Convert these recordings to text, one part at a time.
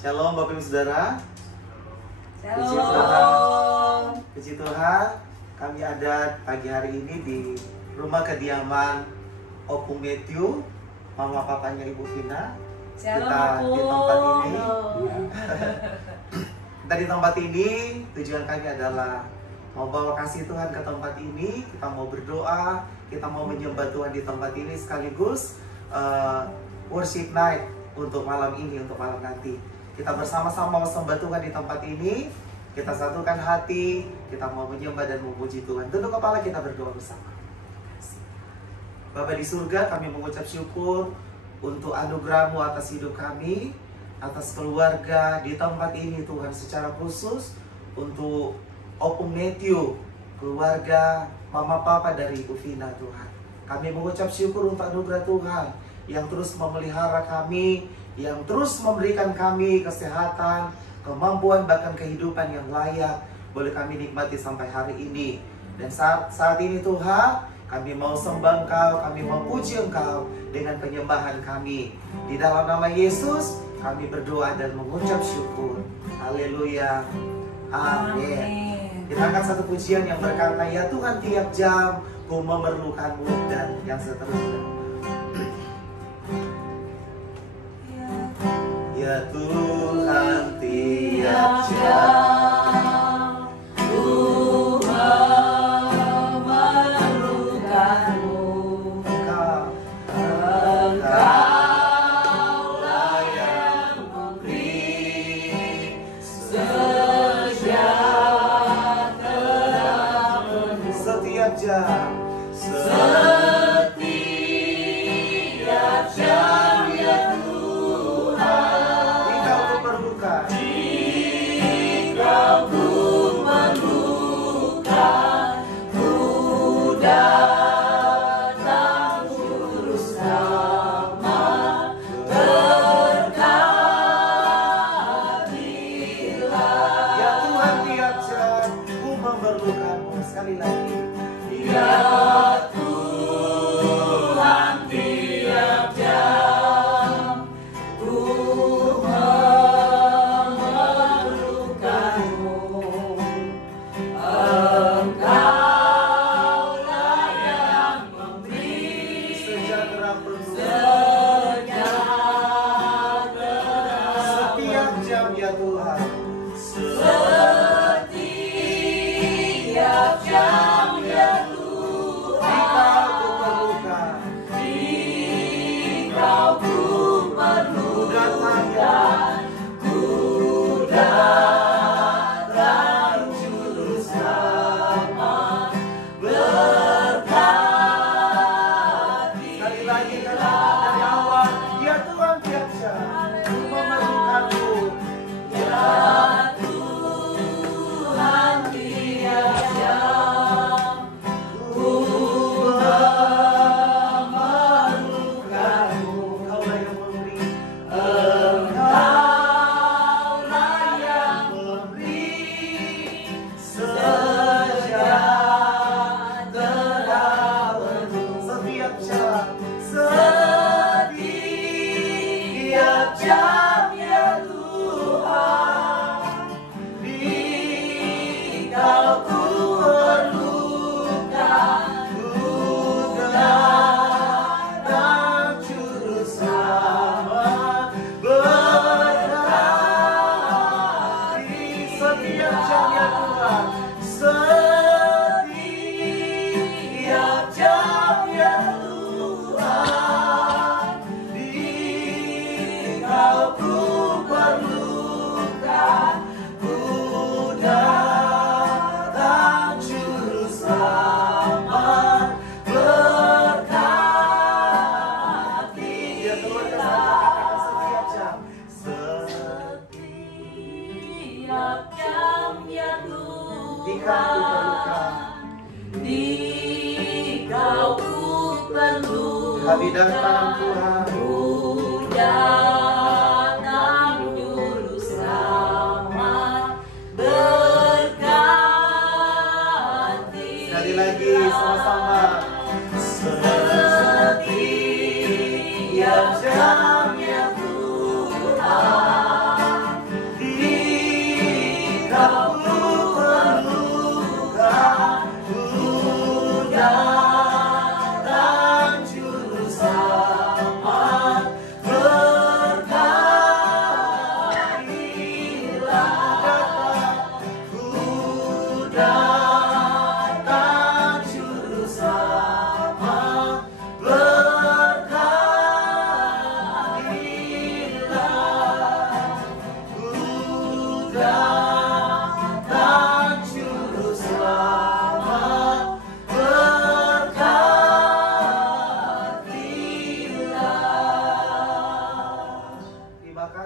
Shalom Bapak Ibu Saudara. Shalom. Puji Tuhan, kami ada pagi hari ini di rumah kediaman Opung Matthew, mama papanya Ibu Vina. Shalom, Kita di tempat ini. Kita di tempat ini, tujuan kami adalah mau bawa kasih Tuhan ke tempat ini. Kita mau berdoa, kita mau menyembah Tuhan di tempat ini sekaligus worship night untuk malam ini, untuk malam nanti. Kita bersama-sama sembah Tuhan di tempat ini. Kita satukan hati, kita mau menyembah dan memuji Tuhan. Tunduk kepala, kita berdoa bersama. Bapa di surga, kami mengucap syukur untuk anugerah-Mu atas hidup kami, atas keluarga di tempat ini Tuhan, secara khusus untuk Opung Matthew, keluarga mama papa dari Ibu Vina Tuhan. Kami mengucap syukur untuk anugerah Tuhan yang terus memelihara kami, yang terus memberikan kami kesehatan, kemampuan, bahkan kehidupan yang layak boleh kami nikmati sampai hari ini. Dan saat ini Tuhan, kami mau sembah Engkau, kami mau puji Engkau dengan penyembahan kami. Di dalam nama Yesus, kami berdoa dan mengucap syukur. Haleluya. Amin. Kita angkat satu pujian yang berkata, ya Tuhan tiap jam ku memerlukan-Mu, dan yang seterusnya. Ya Tuhan tiap jam ku memerlukan-Mu. Engkaulah yang memberi sejahtera penuh. setiap jam. Setiap jam ya Engkau ku perlukan, ku datang juru selamat, berkatilah. Ya Tuhan tiap jam ku memerlukan-Mu. Sekali lagi. Ya Tuhan tiap jam ku Kami datang Tuhan. Datang juru selamat, berkati. Sekali lagi sama-sama. Setiap jam ya Tuhan,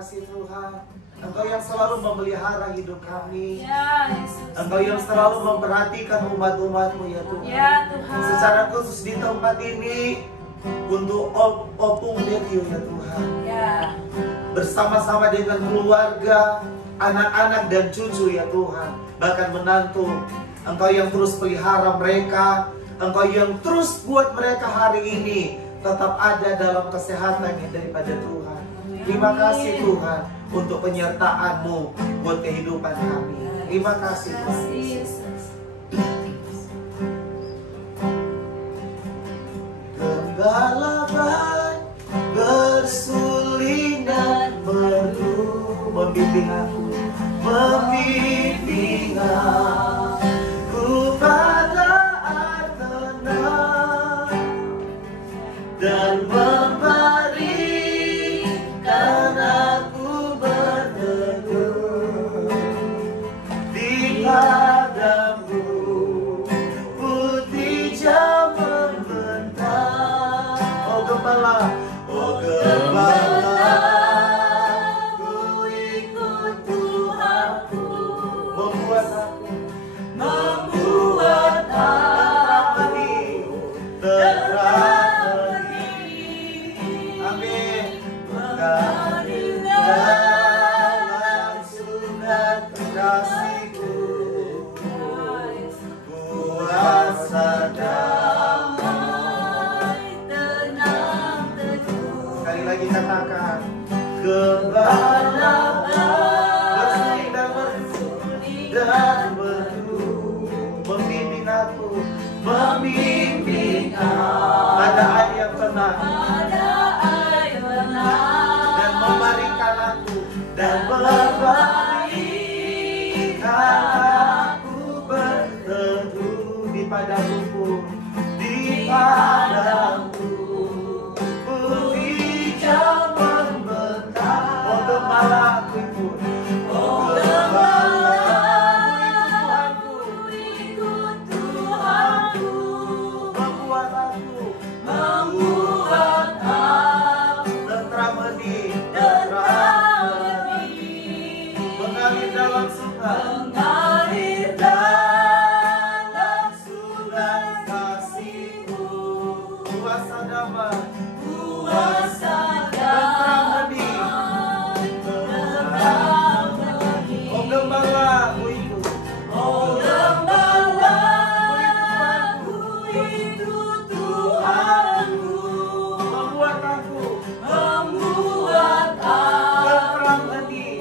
kasih Tuhan. Engkau yang selalu memelihara hidup kami. Ya Yesus. Engkau yang selalu memperhatikan umat-umat-Mu ya Tuhan. Ya Tuhan. Secara khusus di tempat ini untuk Opung Matthew ya Tuhan. Ya. Bersama-sama dengan keluarga, anak-anak dan cucu ya Tuhan. Bahkan menantu. Engkau yang terus pelihara mereka. Engkau yang terus buat mereka hari ini tetap ada dalam kesehatan yang daripada Tuhan. Terima kasih Tuhan untuk penyertaan-Mu buat kehidupan kami. Terima kasih Tuhan Yesus. Gembala bersuling dan merdu membimbing aku, membimbing aku pada air tenang dan memberikan aku berteduh di padang-Mu, putih jam membentang. Oh gembala, oh gembala, Ku ikut Tuhanku. membuat aku terang bening. Amin. Mengalir dalam sungai kasih-Ku, kuasa damai. Tenang teduh. Sekali lagi katakan, gembala bersuling dan merdu dan merdu membimbing aku, membimbing pada air yang tenang Ada air tenang. dan memberikan aku berteduh di padang-Mu, di padang-Mu, putih jam membentang. Oh gembala aku ikut, oh gembala aku Ikut Tuhanku. membuat aku Membuat aku tentram hening, mengalir dalam sungai. mengalir dalam sungai kasih-Mu. Kuasa damai, Kuasa tentram hening, tenang bening. oh gembala aku ikut, Oh gembala, ku ikut Tuhanku. membuat aku Membuat aku tentram hening,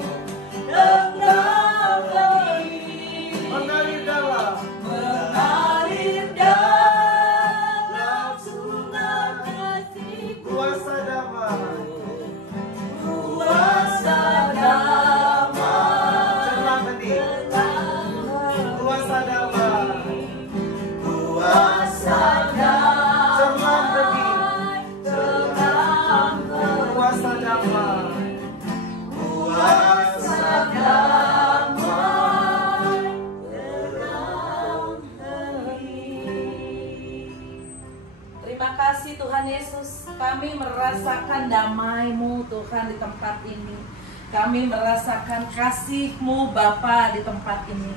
tenang bening. mengalir dalam Mengalir dalam sungai kasih-Ku. kuasa damai, Kuasa damai, tentram hening, tenang kuasa damai, kuasa tentram hening, damai, tenang kuasa damai, kuasa damai, tenang bening. Terima kasih Tuhan Yesus, kami merasakan damai-Mu Tuhan di tempat ini. Kami merasakan kasih-Mu Bapa di tempat ini.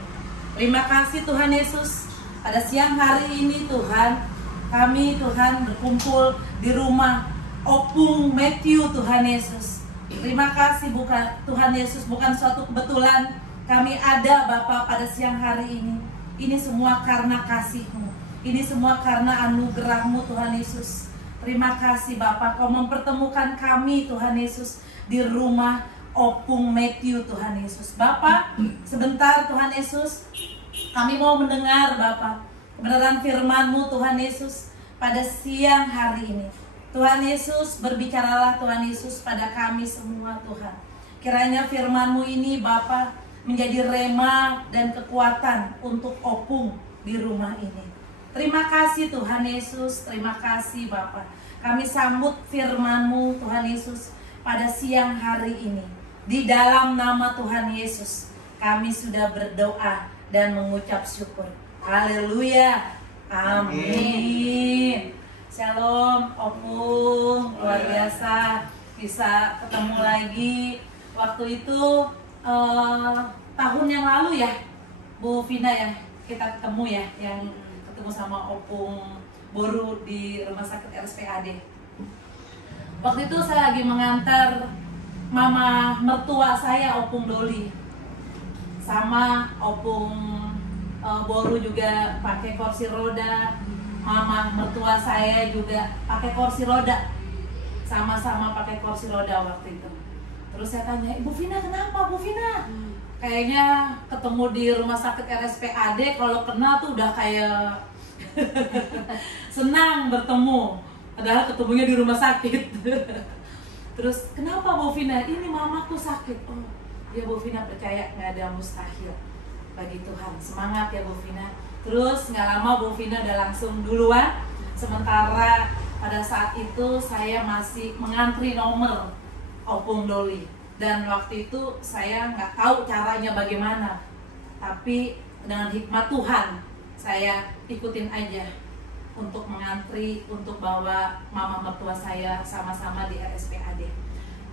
Terima kasih Tuhan Yesus, pada siang hari ini Tuhan, kami Tuhan berkumpul di rumah Opung Matthew Tuhan Yesus. Terima kasih bukan Tuhan Yesus, bukan suatu kebetulan kami ada Bapa pada siang hari ini. Ini semua karena kasih-Mu. Ini semua karena anugerah-Mu Tuhan Yesus. Terima kasih Bapa, Kau mempertemukan kami Tuhan Yesus di rumah Opung Matthew Tuhan Yesus. Bapa, sebentar Tuhan Yesus, kami mau mendengar Bapa kebenaran firman-Mu Tuhan Yesus pada siang hari ini. Tuhan Yesus, berbicaralah Tuhan Yesus pada kami semua Tuhan. Kiranya firman-Mu ini Bapa menjadi rema dan kekuatan untuk Opung di rumah ini. Terima kasih Tuhan Yesus, terima kasih Bapa. Kami sambut firman-Mu Tuhan Yesus pada siang hari ini. Di dalam nama Tuhan Yesus kami sudah berdoa dan mengucap syukur. Haleluya. Amin. Shalom Opung, luar biasa bisa ketemu lagi waktu itu tahun yang lalu ya Bu Vina ya, kita ketemu ya, yang ketemu sama Opung Boru di rumah sakit RSPAD. Waktu itu saya lagi mengantar mama mertua saya, Opung Doli, sama Opung Boru juga pakai kursi roda. Mama mertua saya juga pakai kursi roda, sama-sama pakai kursi roda waktu itu. Terus saya tanya, Ibu Vina kenapa Bu Vina? Kayaknya ketemu di rumah sakit RSPAD, kalau kenal tuh udah kayak senang bertemu, padahal ketemunya di rumah sakit. Terus kenapa Bu Vina? Ini mamaku sakit. Oh ya Bu Vina, percaya nggak ada mustahil bagi Tuhan. Semangat ya Bu Vina. Terus nggak lama Bu Vina udah langsung duluan. Sementara pada saat itu saya masih mengantri nomor Opung Doli. Dan waktu itu saya nggak tahu caranya bagaimana. Tapi dengan hikmat Tuhan, saya ikutin aja untuk mengantri, untuk bawa mama mertua saya sama-sama di RSPAD.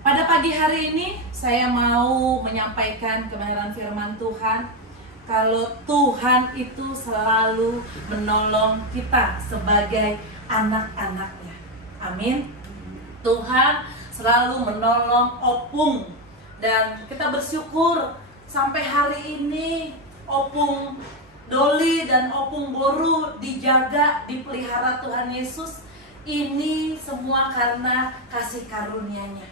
Pada pagi hari ini saya mau menyampaikan kebenaran firman Tuhan. Kalau Tuhan itu selalu menolong kita sebagai anak-anaknya. Amin. Tuhan selalu menolong Opung. Dan kita bersyukur sampai hari ini Opung Doli dan Opung Boru dijaga, dipelihara Tuhan Yesus. Ini semua karena kasih karunia-Nya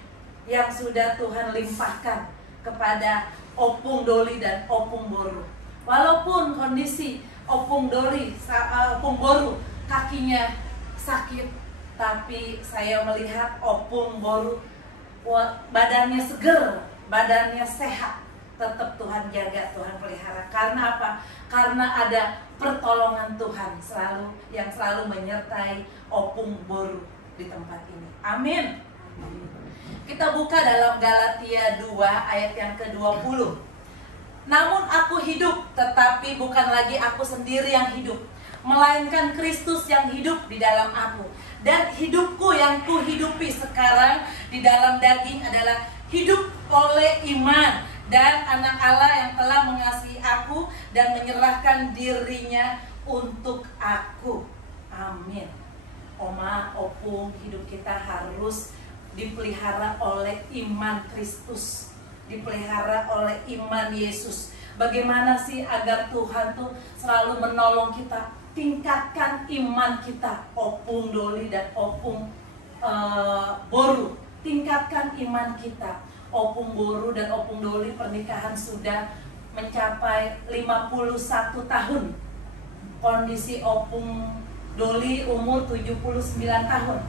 yang sudah Tuhan limpahkan kepada Opung Doli dan Opung Boru. Walaupun kondisi Opung Boru kakinya sakit, tapi saya melihat Opung Boru badannya seger, badannya sehat. Tetap Tuhan jaga, Tuhan pelihara. Karena apa? Karena ada pertolongan Tuhan yang selalu menyertai Opung Boru di tempat ini. Amin. Kita buka dalam Galatia 2 ayat yang ke-20. Namun aku hidup, tetapi bukan lagi aku sendiri yang hidup, melainkan Kristus yang hidup di dalam aku. Dan hidupku yang kuhidupi sekarang di dalam daging adalah hidup oleh iman dan anak Allah yang telah mengasihi aku dan menyerahkan dirinya untuk aku. Amin. Oma, Opung, hidup kita harus dipelihara oleh iman Kristus, dipelihara oleh iman Yesus. Bagaimana sih agar Tuhan tuh selalu menolong kita? Tingkatkan iman kita, Opung Doli dan Opung Boru. Tingkatkan iman kita. Opung Boru dan Opung Doli pernikahan sudah mencapai 51 tahun. Kondisi Opung Doli umur 79 tahun.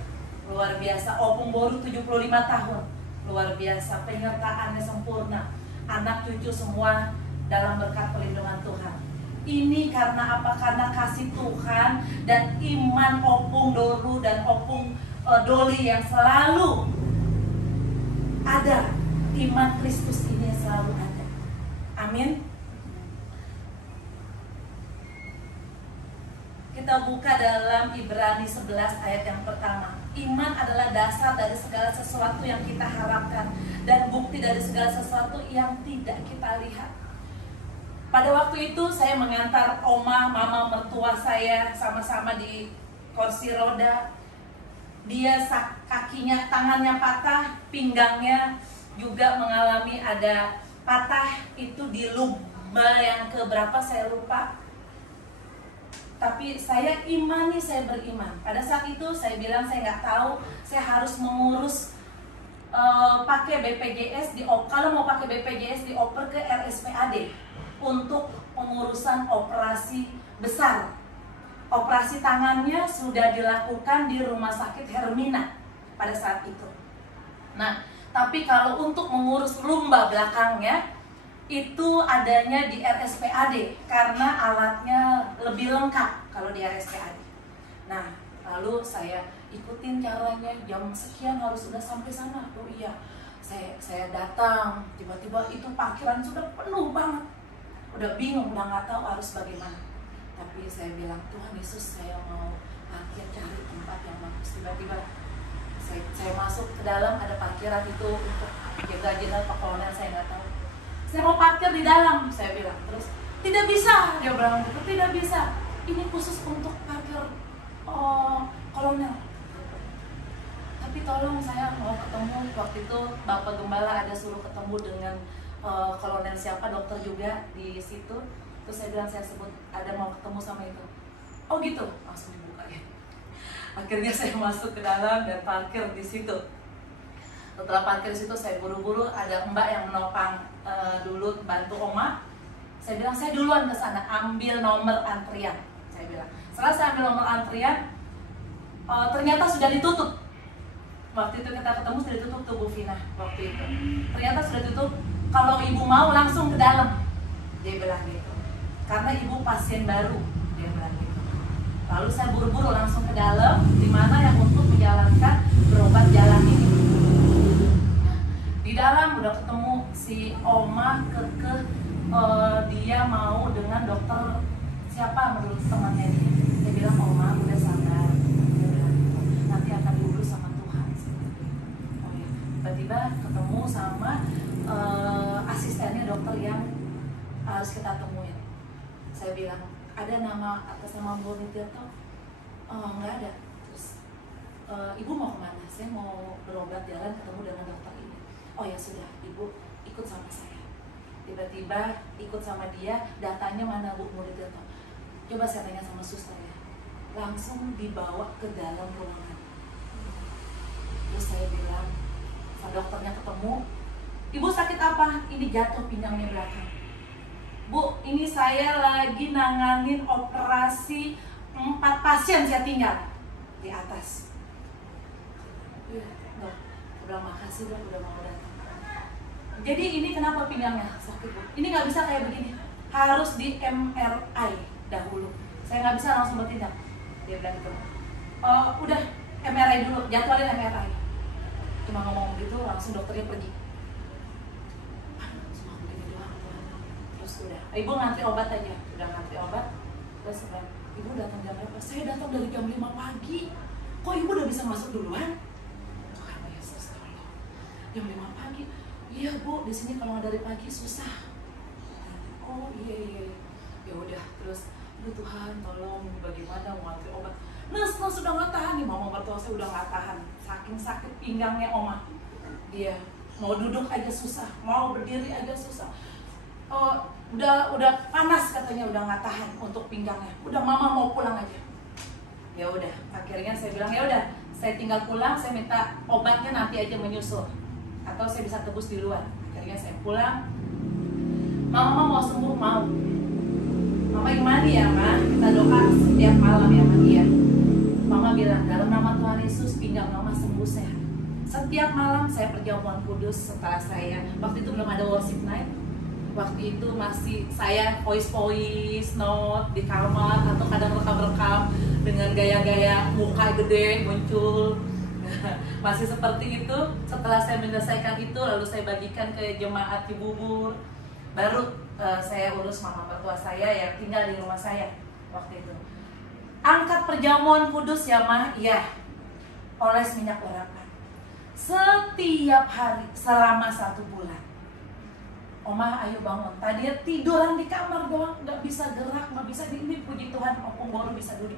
Luar biasa. Opung Boru 75 tahun. Luar biasa, penyertaannya sempurna. Anak cucu semua dalam berkat perlindungan Tuhan. Ini karena apa? Karena kasih Tuhan dan iman Opung Boru dan Opung Doli yang selalu ada. Iman Kristus ini yang selalu ada. Amin. Kita buka dalam Ibrani 11 ayat yang pertama. Iman adalah dasar dari segala sesuatu yang kita harapkan dan bukti dari segala sesuatu yang tidak kita lihat. Pada waktu itu saya mengantar mama mertua saya sama-sama di kursi roda. Dia kakinya, tangannya patah, pinggangnya juga mengalami ada patah, itu di lubang yang keberapa saya lupa. Tapi saya imani, saya beriman. Pada saat itu saya bilang saya nggak tahu, saya harus mengurus pakai BPJS kalau mau pakai BPJS dioper ke RSPAD untuk pengurusan operasi besar. Operasi tangannya sudah dilakukan di Rumah Sakit Hermina pada saat itu. Nah, tapi kalau untuk mengurus lumba belakangnya itu adanya di RSPAD karena alatnya lebih lengkap kalau di RSPAD. Nah, lalu saya ikutin caranya, jam sekian harus sudah sampai sana. Oh iya, saya datang, tiba-tiba itu parkiran sudah penuh banget. Udah bingung, udah nggak tahu harus bagaimana. Tapi saya bilang, Tuhan Yesus, saya mau parkir, cari tempat yang bagus. Tiba-tiba saya masuk ke ke dalam, ada parkiran itu untuk jenderal Pak Kolonel, saya nggak tahu. Saya mau parkir di dalam, saya bilang. Terus tidak bisa, dia bilang gitu, tidak bisa. Ini khusus untuk parkir kolonel. Tapi tolong saya mau ketemu, waktu itu Bapak Gembala ada suruh ketemu dengan kolonel siapa, dokter juga di situ. Terus saya bilang, saya sebut ada mau ketemu sama itu. Oh gitu, langsung dibuka ya. Akhirnya saya masuk ke dalam dan parkir di situ. Setelah parkir di situ saya buru-buru, ada mbak yang menopang dulu bantu Oma. Saya bilang, saya duluan ke sana ambil nomor antrian. Saya bilang, setelah saya ambil nomor antrian, ternyata sudah ditutup. Waktu itu kita ketemu sudah ditutup tuh Bu Vina waktu itu. Ternyata sudah tutup. Kalau ibu mau langsung ke dalam, dia bilang gitu. Karena ibu pasien baru, dia bilang gitu. Lalu saya buru-buru langsung ke dalam, di mana yang untuk menjalankan berobat jalan ini. Di dalam udah ketemu si Oma dia mau dengan dokter siapa menurut temannya dia. Dia bilang, Oma udah sabar. Dia bilang gitu. Nanti akan diurus sama Tuhan. Oh ya. Tiba-tiba ketemu sama asistennya dokter yang harus kita temuin. Saya bilang, ada nama atas nama Bu Nitirto? Nggak ada. Terus ibu mau kemana? Saya mau berobat jalan ketemu dengan dokter ini. Oh ya sudah, ibu ikut sama saya. Tiba-tiba ikut sama dia, datanya mana Bu Nitirto? Coba saya tanya sama suster ya. Langsung dibawa ke dalam ruangan. Terus saya bilang, sama dokternya ketemu, ibu sakit apa? Ini jatuh pinggangnya belakang. Bu, ini saya lagi nanganin operasi 4 pasien saya tinggal di atas. Dok, udah makasih dok, udah mau datang. Jadi ini kenapa pinggangnya sakit Bu? Ini nggak bisa kayak begini, harus di MRI dahulu. Saya nggak bisa langsung bertindak. Dia bilang gitu. Udah MRI dulu, jadwalin MRI. Cuma ngomong gitu, langsung dokternya pergi. Cuma begini doang. Terus udah, ibu ngantri obat aja. Udah ngantri obat. Terus ibu datang jam berapa? Saya datang dari jam 5 pagi. Kok ibu udah bisa masuk duluan? Karena ya tolong. Jam 5 pagi. Iya Bu, di sini kalau dari pagi susah. Oh iya. Ya udah, terus aduh Tuhan tolong bagaimana mau ngantri obat. Nurse sudah nggak tahan nih, mama mertua saya udah nggak tahan. Saking sakit pinggangnya Oma. Dia mau duduk aja susah, mau berdiri aja susah. Udah panas katanya, udah nggak tahan untuk pinggangnya. Udah mama mau pulang aja. Ya udah, akhirnya saya bilang ya udah, saya tinggal pulang, saya minta obatnya nanti aja menyusul. Atau saya bisa tebus di luar. Akhirnya saya pulang. Mama mau sembuh, mau. Mama gimana ya, Ma? Kita doa setiap malam ya, Ma. Iya. Mama bilang, dalam nama Tuhan Yesus, pinggang Mama sembuh sehat. Setiap malam saya perjamuan kudus setelah saya, waktu itu belum ada worship night. Waktu itu masih saya voice note di kamar, atau kadang rekam-rekam dengan gaya-gaya muka gede muncul. Masih seperti itu. Setelah saya menyelesaikan itu, lalu saya bagikan ke jemaat Cibubur. Baru saya urus mama mertua saya yang tinggal di rumah saya waktu itu. Angkat perjamuan kudus ya Ma? Iya. Oles minyak urapan setiap hari selama 1 bulan. Oma ayo bangun. Tadinya tiduran di kamar doang, nggak bisa gerak, nggak bisa ini. Puji Tuhan, Opung baru bisa duduk.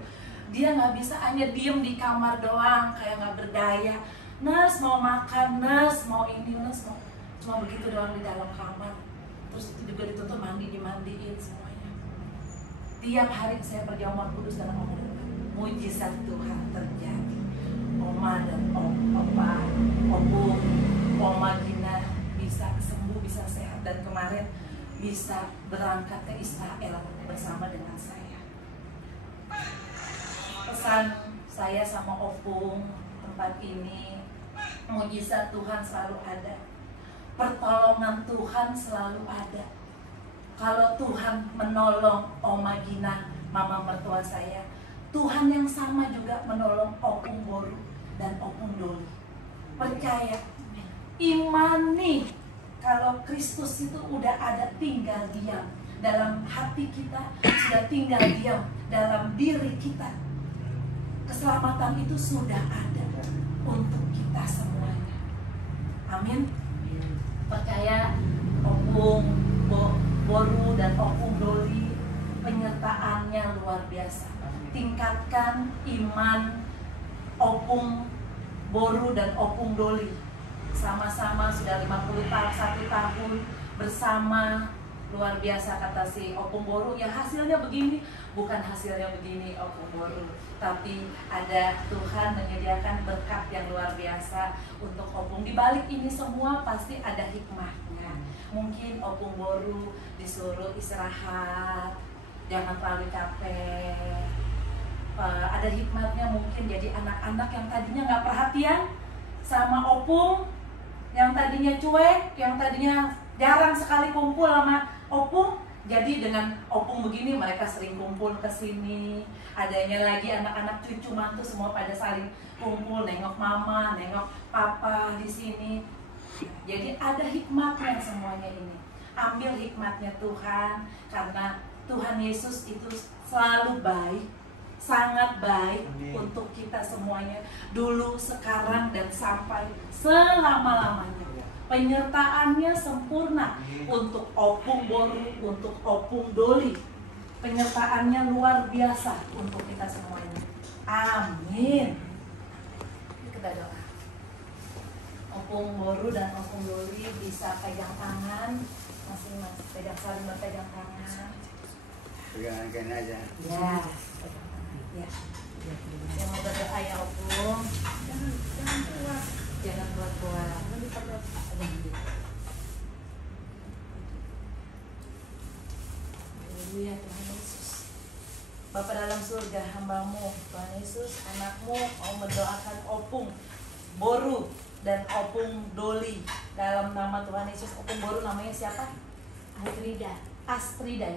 Dia nggak bisa, hanya diem di kamar doang, kayak nggak berdaya. Nurse mau makan, nurse mau ini, nurse mau, cuma begitu doang di dalam kamar. Terus juga ditutup dimandiin semuanya. Tiap hari saya perjamuan kudus dalam Oma. Mujizat Tuhan terjadi. Oma dan Opa, Opung, Oma Gina bisa sembuh, bisa sehat, dan kemarin bisa berangkat ke Israel bersama dengan saya. Pesan saya sama Opung, tempat ini mujizat Tuhan selalu ada, pertolongan Tuhan selalu ada. Kalau Tuhan menolong Oma Gina, mama mertua saya, Tuhan yang sama juga menolong Opung Boru dan Opung Doli. Percaya, imani kalau Kristus itu udah ada, tinggal diam dalam hati kita, sudah tinggal diam dalam diri kita. Keselamatan itu sudah ada untuk kita semuanya. Amin. Percaya Opung Boru dan Opung Doli penyertaannya luar biasa. Tingkatkan iman Opung Boru dan Opung Doli. Sama-sama sudah 51 tahun bersama. Luar biasa kata si Opung Boru, ya hasilnya begini. Bukan hasilnya begini Opung Boru, tapi ada Tuhan menyediakan berkat yang luar biasa untuk Opung. Di balik ini semua pasti ada hikmahnya. Mungkin Opung Boru disuruh istirahat, jangan terlalu capek. Ada hikmatnya mungkin jadi anak-anak yang tadinya nggak perhatian sama Opung, yang tadinya cuek, yang tadinya jarang sekali kumpul sama Opung. Jadi dengan Opung begini mereka sering kumpul ke sini. Adanya lagi anak-anak cucu mantu semua pada saling kumpul, nengok mama, nengok papa di sini. Jadi ada hikmatnya semuanya ini. Ambil hikmatnya Tuhan, karena Tuhan Yesus itu selalu baik, sangat baik. Amin. Untuk kita semuanya, dulu, sekarang, dan sampai selama-lamanya. Penyertaannya sempurna. Amin. Untuk Opung Boru, untuk Opung Doli, penyertaannya luar biasa untuk kita semuanya. Amin. Kita doa. Opung Boru dan Opung Doli bisa pegang tangan masing-masing, saling berpegang tangan. Pegangan aja. Ya, pegang tangan. Ya. Yang mau berdoa ya Opung. Jangan kuat. Jangan kuat-kuat. Haleluya Tuhan Yesus. Bapa dalam surga, hamba-Mu Tuhan Yesus, anak-Mu mau mendoakan Opung Boru dan Opung Doli dalam nama Tuhan Yesus. Opung Boru namanya siapa? Astrida ya. Astrida.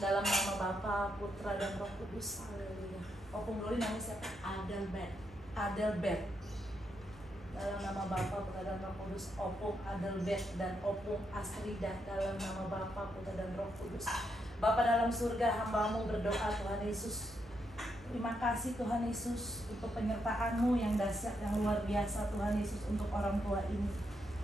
Dalam nama Bapa, Putra dan Roh Kudus. Haleluya. Opung Doli namanya siapa? Adelbert. Dalam nama Bapa, Putra dan Roh Kudus. Opung Adelbert dan Opung Astrida dalam nama Bapa, Putra dan Roh Kudus. Bapa dalam surga, hamba-Mu berdoa Tuhan Yesus. Terima kasih Tuhan Yesus untuk penyertaan-Mu yang dahsyat, yang luar biasa Tuhan Yesus untuk orang tua ini.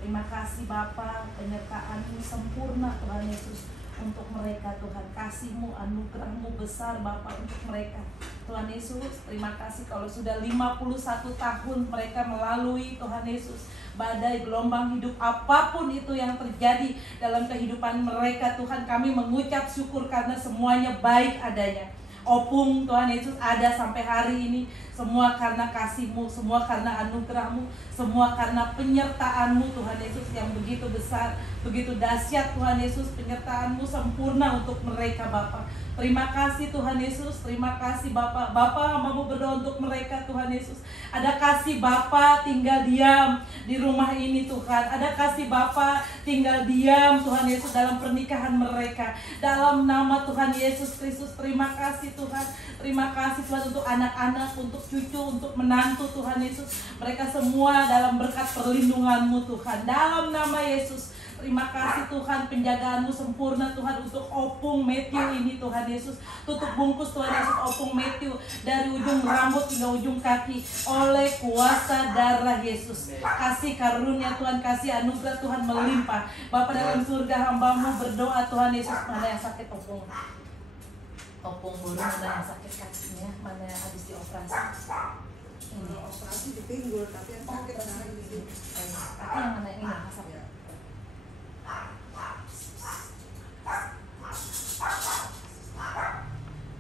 Terima kasih Bapa, penyertaan-Mu sempurna Tuhan Yesus untuk mereka. Tuhan, kasih-Mu, anugerah-Mu besar Bapa untuk mereka. Tuhan Yesus, terima kasih kalau sudah 51 tahun mereka melalui Tuhan Yesus badai, gelombang hidup, apapun itu yang terjadi dalam kehidupan mereka. Tuhan, kami mengucap syukur karena semuanya baik adanya. Opung Tuhan Yesus ada sampai hari ini, semua karena kasih-Mu, semua karena anugerah-Mu, semua karena penyertaan-Mu Tuhan Yesus yang begitu besar, begitu dahsyat Tuhan Yesus. Penyertaan-Mu sempurna untuk mereka Bapa. Terima kasih Tuhan Yesus, terima kasih Bapa. Bapa, hamba-Mu berdoa untuk mereka Tuhan Yesus. Ada kasih Bapa tinggal diam di rumah ini Tuhan. Ada kasih Bapa tinggal diam Tuhan Yesus dalam pernikahan mereka. Dalam nama Tuhan Yesus Kristus, terima kasih Tuhan. Terima kasih Tuhan untuk anak-anak, untuk cucu, untuk menantu Tuhan Yesus. Mereka semua dalam berkat perlindungan-Mu Tuhan. Dalam nama Yesus. Terima kasih Tuhan, penjagaan-Mu sempurna Tuhan untuk Opung Matthew ini Tuhan Yesus. Tutup bungkus Tuhan Yesus Opung Matthew dari ujung rambut hingga ujung kaki oleh kuasa darah Yesus. Kasih karunia Tuhan, kasih anugerah Tuhan melimpah. Bapa dalam surga, hamba-Mu berdoa Tuhan Yesus. Mana yang sakit Opung? Opung Boru, mana yang sakit kakinya? Mana yang habis dioperasi? Ini operasi di pinggul, tapi yang sakit sekarang di sini. Kaki yang mana ini yang sakit?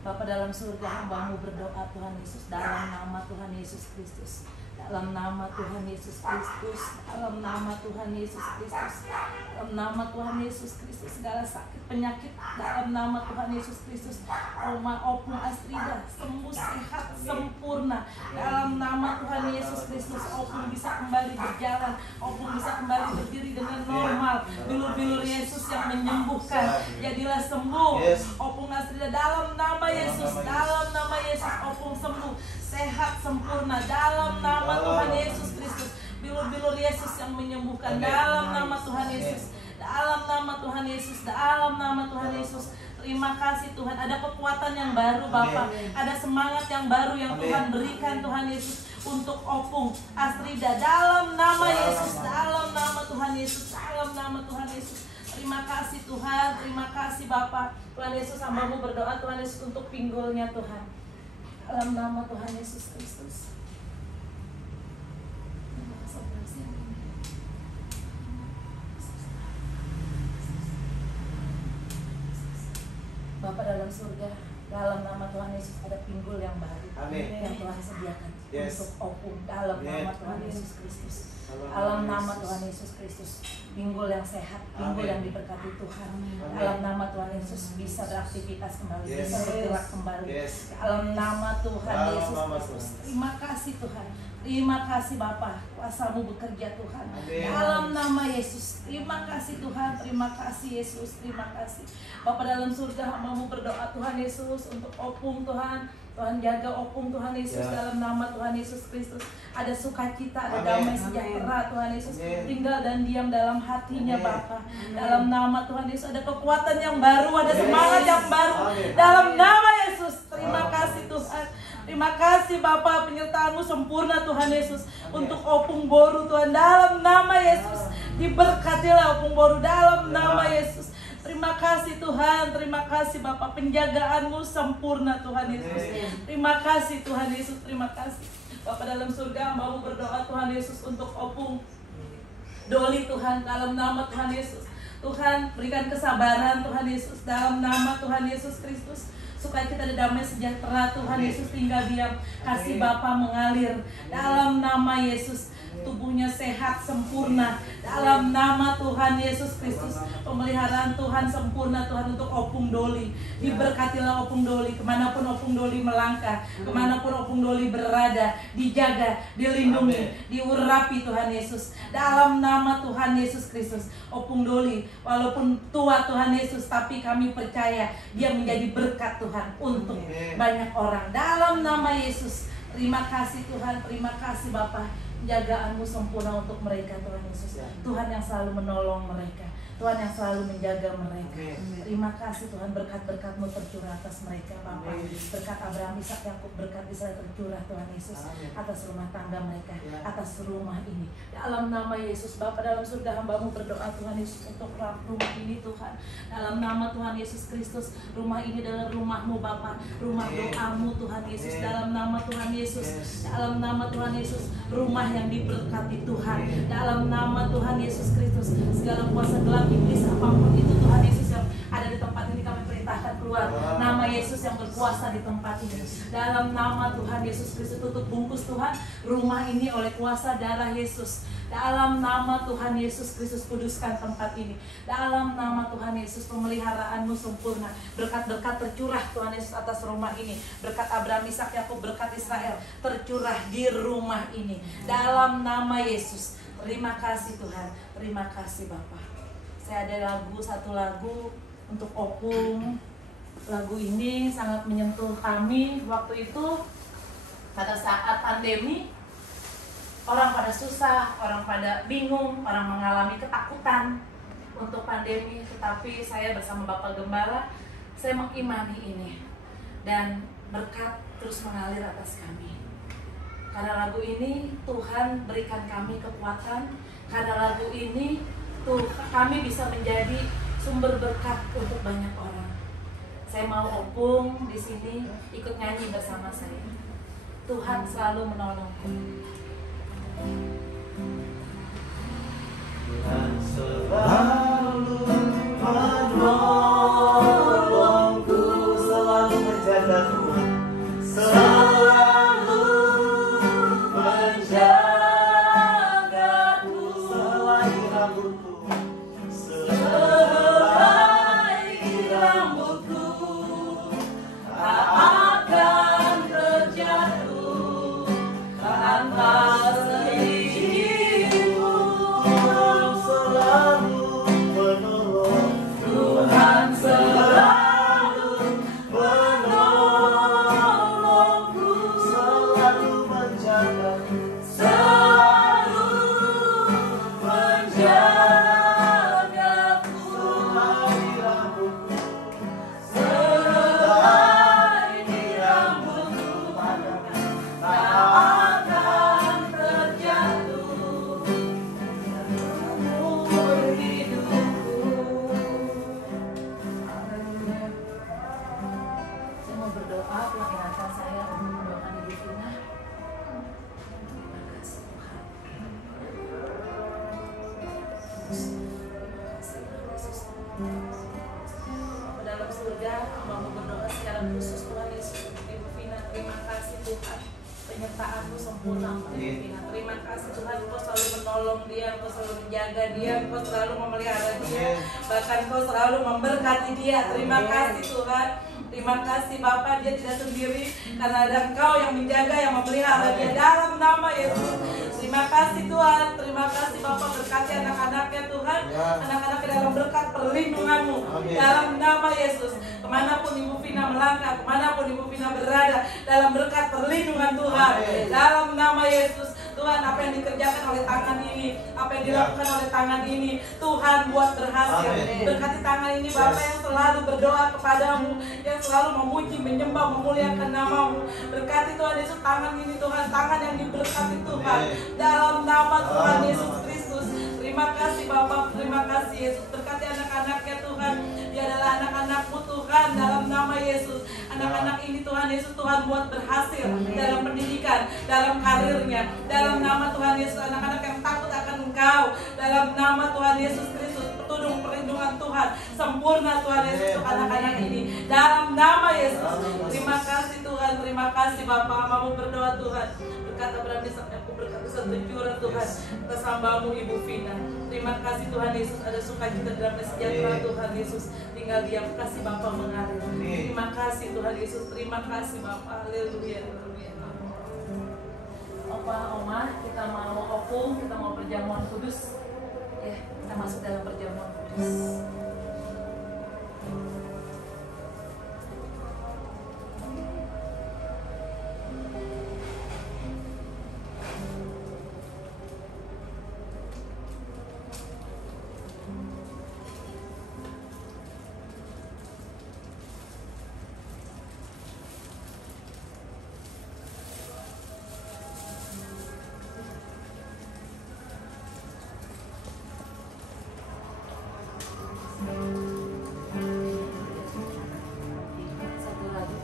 Bapa dalam surga, hamba-Mu berdoa Tuhan Yesus dalam nama Tuhan Yesus Kristus. Dalam nama Tuhan Yesus Kristus, dalam nama Tuhan Yesus Kristus, dalam nama Tuhan Yesus Kristus, segala sakit penyakit dalam nama Tuhan Yesus Kristus. Oma Opung Astrida sembuh sehat sempurna dalam nama Tuhan Yesus Kristus. Opung bisa kembali berjalan, Opung bisa kembali berdiri dengan normal. Bilur-bilur Yesus yang menyembuhkan, jadilah sembuh. Opung Astrida dalam nama Yesus, dalam nama Yesus Opung sembuh, sehat sempurna dalam nama Tuhan Yesus Kristus. Bilur-bilur Yesus yang menyembuhkan dalam nama Tuhan Yesus, dalam nama Tuhan Yesus, dalam nama Tuhan Yesus. Terima kasih Tuhan, ada kekuatan yang baru Bapa, ada semangat yang baru yang Tuhan berikan Tuhan Yesus untuk Opung Astrida dalam nama Yesus, dalam nama Tuhan Yesus, dalam nama Tuhan Yesus. Terima kasih Tuhan, terima kasih Bapa. Tuhan Yesus, hamba-Mu berdoa Tuhan Yesus untuk pinggulnya Tuhan, dalam nama Tuhan Yesus Kristus. Bapa dalam surga, dalam nama Tuhan Yesus ada pinggul yang baru. Amin. Yang Tuhan sediakan untuk Opung dalam Amin. nama Tuhan Yesus Kristus. Dalam nama Tuhan Yesus Kristus, pinggul yang sehat, pinggul yang diberkati Tuhan. Dalam nama Tuhan Yesus bisa beraktivitas kembali, bisa bergerak kembali. Dalam nama Tuhan Yesus Kristus. Terima kasih Tuhan. Terima kasih Bapa, kuasa-Mu bekerja Tuhan. Dalam nama Yesus. Terima kasih Tuhan, terima kasih Yesus, terima kasih. Bapa dalam surga, hamba-Mu berdoa Tuhan Yesus untuk Opung Tuhan. Tuhan jaga Opung Tuhan Yesus dalam nama Tuhan Yesus Kristus. Ada sukacita, ada damai sejahtera Tuhan Yesus tinggal dan diam dalam hatinya Bapa. Dalam nama Tuhan Yesus ada kekuatan yang baru, ada semangat yang baru dalam nama Yesus. Terima kasih Tuhan. Terima kasih Bapa, penyertaan-Mu sempurna Tuhan Yesus untuk Opung Boru Tuhan dalam nama Yesus. Diberkatilah Opung Boru dalam nama Yesus. Terima kasih Tuhan, terima kasih Bapak, penjagaan-Mu sempurna Tuhan Yesus. Terima kasih Tuhan Yesus, terima kasih Bapak dalam surga, hamba-Mu berdoa Tuhan Yesus untuk Opung Doli Tuhan dalam nama Tuhan Yesus. Tuhan berikan kesabaran Tuhan Yesus dalam nama Tuhan Yesus Kristus. Sukacita dan damai sejahtera Tuhan Yesus tinggal diam, kasih Bapa mengalir dalam nama Yesus. Tubuhnya sehat sempurna dalam nama Tuhan Yesus Kristus. Pemeliharaan Tuhan sempurna Tuhan untuk Opung Doli. Diberkatilah Opung Doli, kemanapun Opung Doli melangkah, kemanapun Opung Doli berada, dijaga, dilindungi, diurapi Tuhan Yesus dalam nama Tuhan Yesus Kristus. Opung Doli walaupun tua Tuhan Yesus, tapi kami percaya dia menjadi berkat Tuhan untuk banyak orang dalam nama Yesus. Terima kasih Tuhan, terima kasih Bapa, penjagaan-Mu sempurna untuk mereka Tuhan Yesus. Tuhan yang selalu menolong mereka, Tuhan yang selalu menjaga mereka. Terima kasih Tuhan, berkat-berkat-Mu tercurah atas mereka Bapa. Berkat Abraham, Ishak, Yakub, berkat Israel tercurah Tuhan Yesus atas rumah tangga mereka, atas rumah ini dalam nama Yesus. Bapa dalam surga, hamba-Mu berdoa Tuhan Yesus untuk rumah ini Tuhan. Dalam nama Tuhan Yesus Kristus, rumah ini adalah rumah-Mu Bapa, rumah doa-Mu Tuhan Yesus. Dalam nama Tuhan Yesus, dalam nama Tuhan Yesus, rumah yang diberkati Tuhan. Dalam nama Tuhan Yesus Kristus, segala kuasa gelap iblis apapun itu Tuhan Yesus yang ada di tempat ini kami perintahkan keluar. Nama Yesus yang berkuasa di tempat ini. Dalam nama Tuhan Yesus Kristus, tutup bungkus Tuhan rumah ini oleh kuasa darah Yesus. Dalam nama Tuhan Yesus Kristus, kuduskan tempat ini. Dalam nama Tuhan Yesus, pemeliharaan-Mu sempurna. Berkat-berkat tercurah Tuhan Yesus atas rumah ini. Berkat Abraham, Ishak, Yakub, berkat Israel tercurah di rumah ini. Dalam nama Yesus. Terima kasih Tuhan, terima kasih Bapak. Saya ada satu lagu untuk Opung. Lagu ini sangat menyentuh kami waktu itu pada saat pandemi. Orang pada susah, orang pada bingung, orang mengalami ketakutan untuk pandemi. Tetapi saya bersama Bapak Gembala, saya mengimani ini. Dan berkat terus mengalir atas kami. Karena lagu ini Tuhan berikan kami kekuatan. Karena lagu ini kami bisa menjadi sumber berkat untuk banyak orang. Saya mau Opung di sini ikut nyanyi bersama saya. Tuhan selalu menolongku. Tuhan selalu menolongku, selalu menjagaku, selalu menjagaku, selai rambutku, selai rambutku tak akan terjatuh tanpa selalu menolong Tuhan. Yesus. Terima kasih Tuhan Yesus. Bapa dalam surga, hamba berdoa secara khusus Tuhan Yesus untuk Ibu Vina. Terima kasih Tuhan, penyertaan-Mu sempurna untuk Ibu Vina. Terima kasih Tuhan, Kau selalu menolong dia, Kau selalu menjaga dia, Kau selalu memelihara dia, bahkan Kau selalu memberkati dia. Terima kasih Tuhan. Terima kasih Bapa, dia tidak sendiri karena ada Engkau yang menjaga, yang memelihara dia dalam nama Yesus. Terima kasih Tuhan, terima kasih Bapa, berkati anak-anaknya Tuhan, anak-anaknya dalam berkat perlindungan-Mu dalam nama Yesus. Kemanapun Ibu Vina melangkah, kemanapun Ibu Vina berada, dalam berkat perlindungan Tuhan dalam nama Yesus. Tuhan, apa yang dikerjakan oleh tangan ini, apa yang dilakukan oleh tangan ini, Tuhan buat berhasil. Berkati tangan ini Bapa yang selalu berdoa kepadamu, yang selalu memuji, menyembah, memuliakan nama-Mu. Berkati Tuhan Yesus tangan ini Tuhan, tangan yang diberkati Tuhan dalam nama Tuhan Yesus Kristus. Terima kasih Bapa, terima kasih Yesus. Berkati anak-anaknya Tuhan, dia adalah anak-anak-Mu Tuhan dalam nama Yesus. Anak-anak ini Tuhan Yesus, Tuhan buat berhasil dalam pendidikan, dalam karirnya, dalam nama Tuhan Yesus. Anak-anak yang takut akan Engkau, dalam nama Tuhan Yesus Kristus. Pertolongan perlindungan Tuhan sempurna Tuhan Yesus untuk anak-anak ini dalam nama Yesus. Terima kasih Tuhan, terima kasih Bapa. Mau berdoa Tuhan, berkata berani sampai aku berkata setujuan Tuhan atas hamba-Mu Ibu Vina. Terima kasih Tuhan Yesus, ada sukacita dan sejahtera Tuhan Yesus tinggal diam, kasih Bapa mengalir. Terima kasih Tuhan Yesus, terima kasih Bapa. Haleluya, haleluya. Opa, Oma, kita mau opung, kita mau perjamuan kudus. Ya, kita masuk dalam perjamuan kudus. Satu lagi.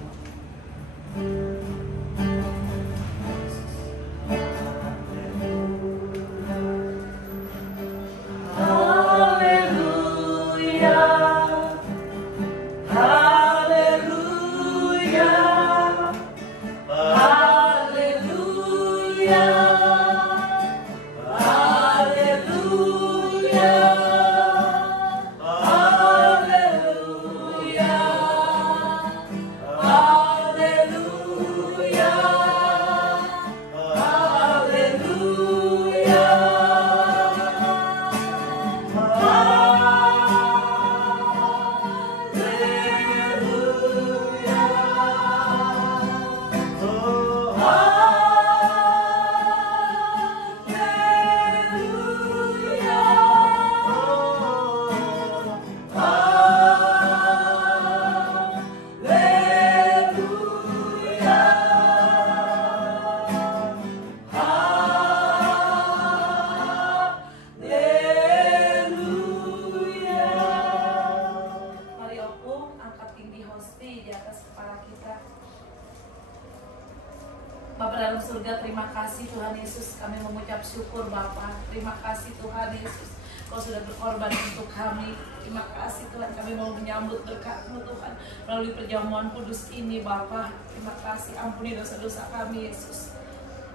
Bapa dalam surga, terima kasih Tuhan Yesus. Kami mengucap syukur Bapa. Terima kasih Tuhan Yesus, Kau sudah berkorban untuk kami. Terima kasih Tuhan, kami mau menyambut berkat-Mu Tuhan melalui perjamuan kudus ini Bapa. Terima kasih, ampuni dosa-dosa kami Yesus.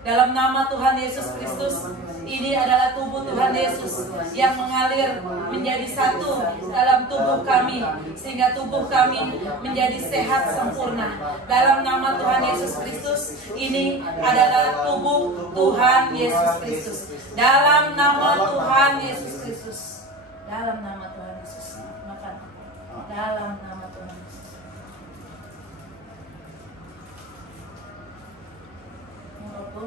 Dalam nama Tuhan Yesus Kristus, ini adalah tubuh Tuhan Yesus yang mengalir menjadi satu dalam tubuh kami, sehingga tubuh kami menjadi sehat sempurna. Dalam nama Tuhan Yesus Kristus, ini adalah tubuh Tuhan Yesus Kristus. Dalam nama Tuhan Yesus Kristus. Dalam nama Tuhan Yesus. Makan. Dalam nama Tuhan Yesus. Mau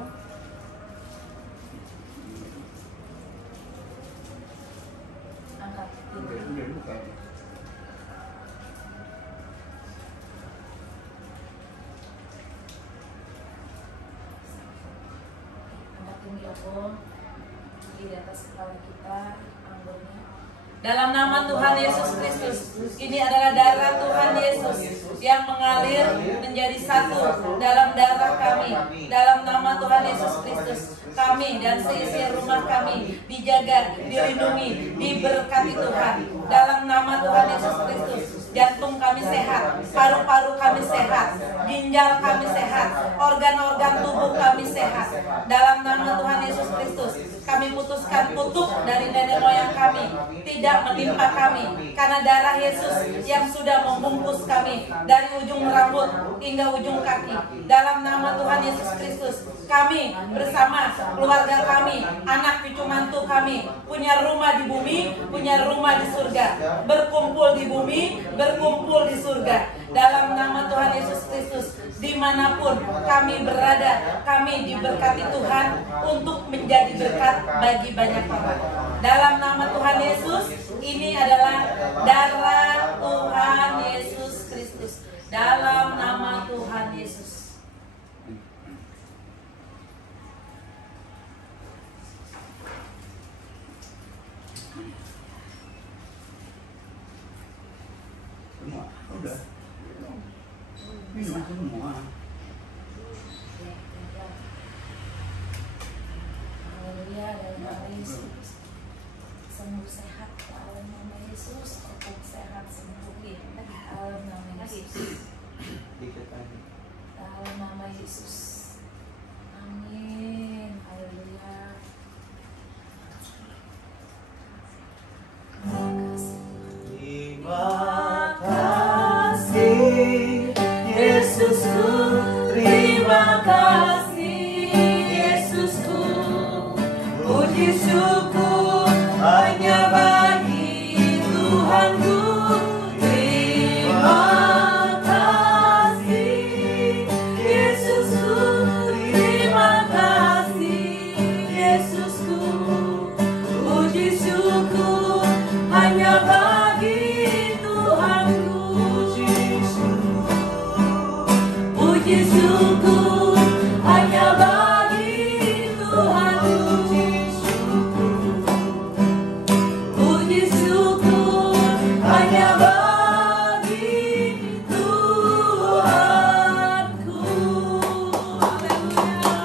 angkat tinggi opung di atas kepala kita, anggurnya. Dalam nama Tuhan Yesus Kristus, ini adalah darah Tuhan Yesus yang mengalir menjadi satu dalam darah kami. Dalam nama Tuhan Yesus Kristus, kami dan seisi rumah kami dijaga, dilindungi, diberkati Tuhan. Dalam nama Tuhan Yesus Kristus, jantung kami sehat, paru-paru kami sehat, ginjal kami sehat, organ-organ tubuh kami sehat. Dalam nama Tuhan Yesus Kristus, kami putuskan kutuk dari nenek moyang kami tidak menimpa kami, karena darah Yesus yang sudah membungkus kami dari ujung rambut hingga ujung kaki. Dalam nama Tuhan Yesus Kristus, kami bersama keluarga kami, anak cucu mantu kami, punya rumah di bumi, punya rumah di surga, berkumpul di bumi, berkumpul di surga. Dalam nama Tuhan Yesus Kristus, dimanapun kami berada, kami diberkati Tuhan untuk menjadi berkat bagi banyak orang. Dalam nama Tuhan Yesus, ini adalah darah Tuhan Yesus Kristus. Dalam nama Tuhan Yesus. Semua, udah. Minum semua. Haleluya, dalam nama Yesus. Sembuh sehat dalam nama Yesus. Opung sehat sembuh dalam nama Yesus. Dalam nama Yesus. Amin. Haleluya. Terima kasih Yesusku, terima kasih Yesusku, puji syukur hanya bagi Tuhanku. Terima kasih Yesusku, terima kasih Yesusku, puji syukur hanya bagi Tuhanku. Puji syukur hanya bagi Tuhanku. Puji syukur hanya bagi Tuhanku. Haleluya.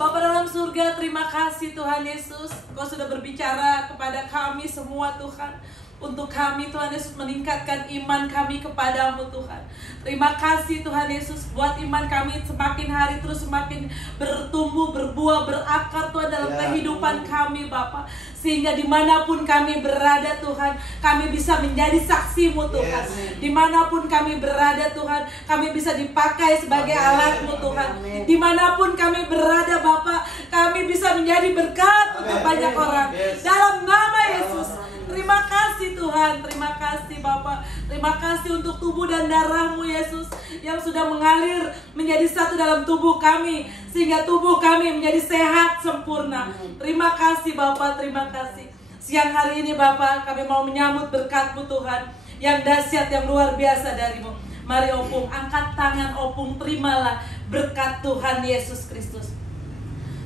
Bapa dalam surga, terima kasih Tuhan Yesus. Kau sudah berbicara kepada kami semua Tuhan. Untuk kami Tuhan Yesus meningkatkan iman kami kepadamu Tuhan. Terima kasih Tuhan Yesus, buat iman kami semakin hari terus semakin bertumbuh, berbuah, berakar Tuhan dalam kehidupan kami Bapa. Sehingga dimanapun kami berada Tuhan, kami bisa menjadi saksi-Mu Tuhan. Dimanapun kami berada Tuhan, kami bisa dipakai sebagai alat-Mu Tuhan. Dimanapun kami berada Bapa, kami bisa menjadi berkat untuk banyak orang. Dalam nama Yesus. Terima kasih Tuhan, terima kasih Bapa. Terima kasih untuk tubuh dan darah-Mu Yesus yang sudah mengalir menjadi satu dalam tubuh kami, sehingga tubuh kami menjadi sehat sempurna. Terima kasih Bapa, terima kasih. Siang hari ini Bapa, kami mau menyambut berkat-Mu Tuhan yang dahsyat, yang luar biasa dari-Mu. Mari Opung, angkat tangan Opung, terimalah berkat Tuhan Yesus Kristus.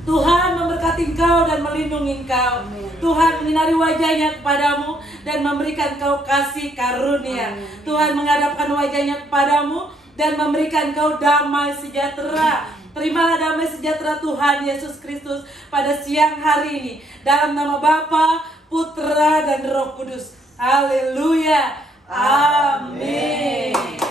Tuhan memberkati engkau dan melindungi engkau. Tuhan menyinari wajahnya kepadamu dan memberikan engkau kasih karunia. Tuhan menghadapkan wajahnya kepadamu dan memberikan engkau damai sejahtera. Terimalah damai sejahtera Tuhan Yesus Kristus pada siang hari ini. Dalam nama Bapa, Putra dan Roh Kudus. Haleluya. Amin.